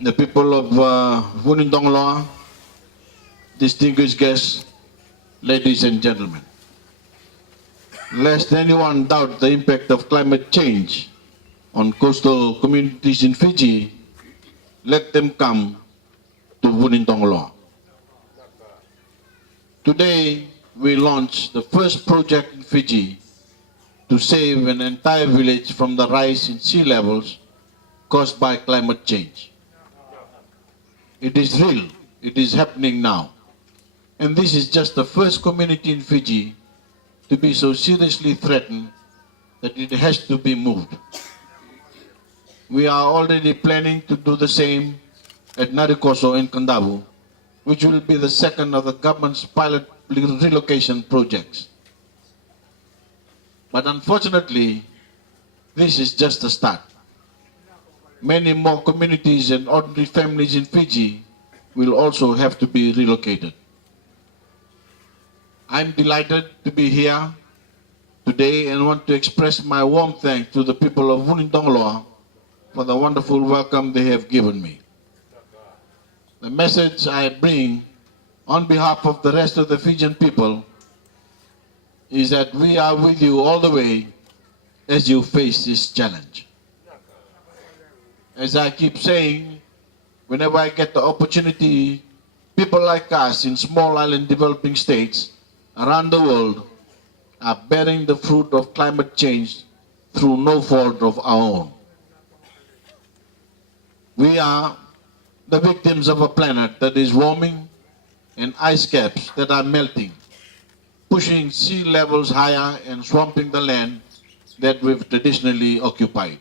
the people of Vunidogoloa, distinguished guests, ladies and gentlemen. Lest anyone doubt the impact of climate change on coastal communities in Fiji, let them come to Vunidogoloa. Today, we launch the first project in Fiji to save an entire village from the rise in sea levels caused by climate change. It is real, it is happening now. And this is just the first community in Fiji to be so seriously threatened that it has to be moved. We are already planning to do the same at Narikoso in Kandavu, which will be the second of the government's pilot relocation projects. But unfortunately, this is just the start. Many more communities and ordinary families in Fiji will also have to be relocated. I'm delighted to be here today and want to express my warm thanks to the people of Vunidogoloa for the wonderful welcome they have given me. The message I bring on behalf of the rest of the Fijian people is that we are with you all the way as you face this challenge. As I keep saying, whenever I get the opportunity, people like us in small island developing states around the world are bearing the fruit of climate change through no fault of our own. We are the victims of a planet that is warming and ice caps that are melting, pushing sea levels higher and swamping the land that we've traditionally occupied.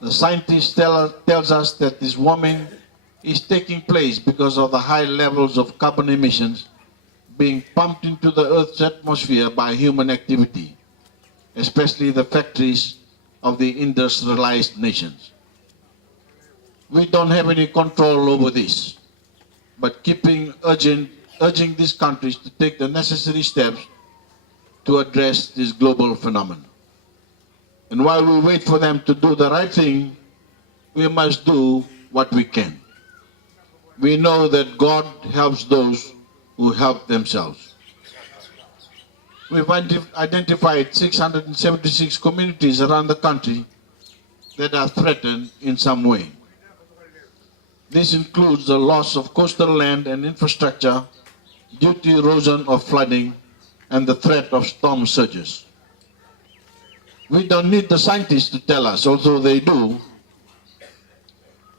The scientists tells us that this warming is taking place because of the high levels of carbon emissions being pumped into the Earth's atmosphere by human activity, especially the factories of the industrialized nations. We don't have any control over this, but urging these countries to take the necessary steps to address this global phenomenon. And while we wait for them to do the right thing, we must do what we can. We know that God helps those who help themselves. We've identified 676 communities around the country that are threatened in some way. This includes the loss of coastal land and infrastructure due to erosion or flooding and the threat of storm surges. We don't need the scientists to tell us, although they do,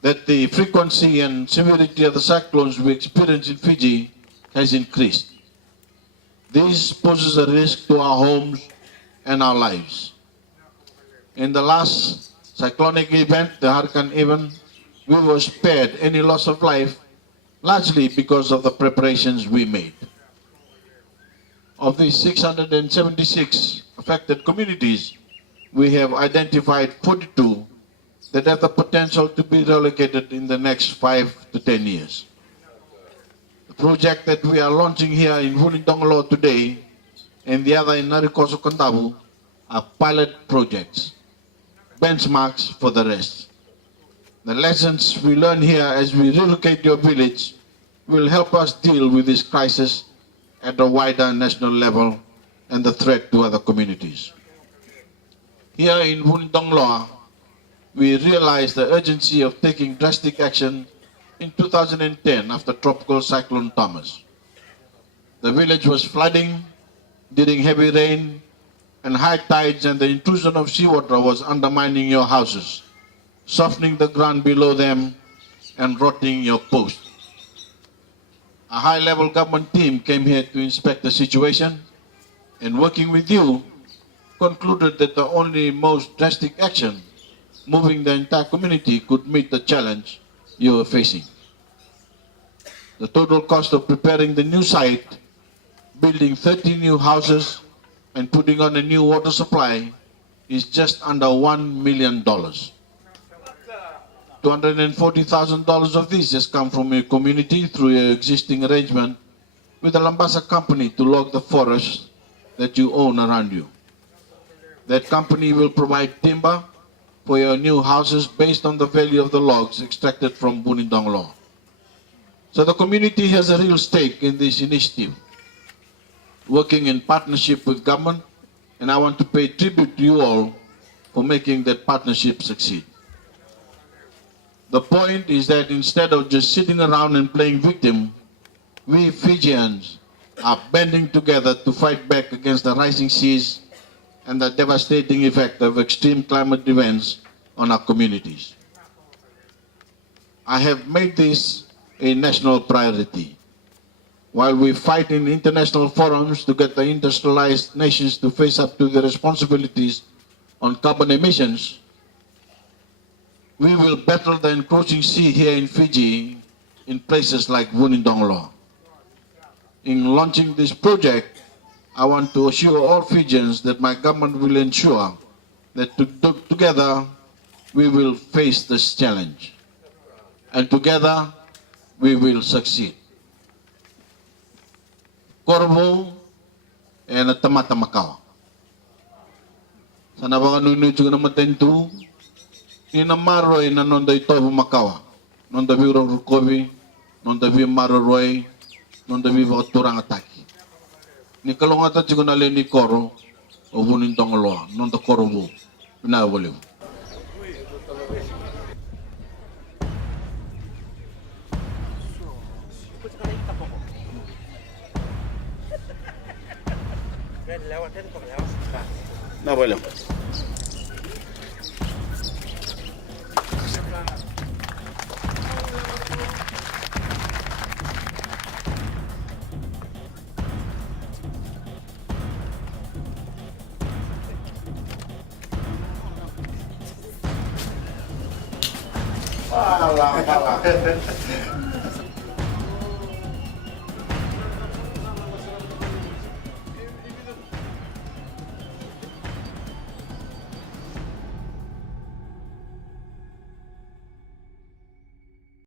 that the frequency and severity of the cyclones we experience in Fiji has increased. This poses a risk to our homes and our lives. In the last cyclonic event, the Hurricane Evan, we were spared any loss of life, largely because of the preparations we made. Of these 676 affected communities, we have identified 42 that have the potential to be relocated in the next 5 to 10 years. The project that we are launching here in Vunidogoloa today and the other in Narikoso Kandavu are pilot projects, benchmarks for the rest. The lessons we learn here as we relocate your village will help us deal with this crisis at a wider national level and the threat to other communities. Here in Vunidogoloa, we realized the urgency of taking drastic action in 2010 after Tropical Cyclone Thomas. The village was flooding during heavy rain and high tides, and the intrusion of seawater was undermining your houses, softening the ground below them and rotting your posts. A high-level government team came here to inspect the situation and, working with you, concluded that the only most drastic action, moving the entire community, could meet the challenge you are facing. The total cost of preparing the new site, building 30 new houses and putting on a new water supply is just under $1 million. $240,000 of this has come from your community through your existing arrangement with the Lambasa company to log the forest that you own around you. That company will provide timber, for your new houses based on the value of the logs extracted from Vunidogoloa. So the community has a real stake in this initiative, working in partnership with government, and I want to pay tribute to you all for making that partnership succeed. The point is that instead of just sitting around and playing victim, we Fijians are banding together to fight back against the rising seas and the devastating effect of extreme climate events on our communities. I have made this a national priority. While we fight in international forums to get the industrialized nations to face up to their responsibilities on carbon emissions, we will battle the encroaching sea here in Fiji in places like Vunidogoloa. In launching this project, I want to assure all Fijians that my government will ensure that together we will face this challenge, and together we will succeed. Korbo and Tamata Macau. Sana ba kanunu chuga na matentu? Ina maro ina nonda itobo Macau. Nonda vi Voreqe, nonda vi maro roi, nonda vi turang ataki. Ni kalongata chuga na le ni koro o Vunidogoloa, nonda korbo. Pina boleh. No boleh. Pala.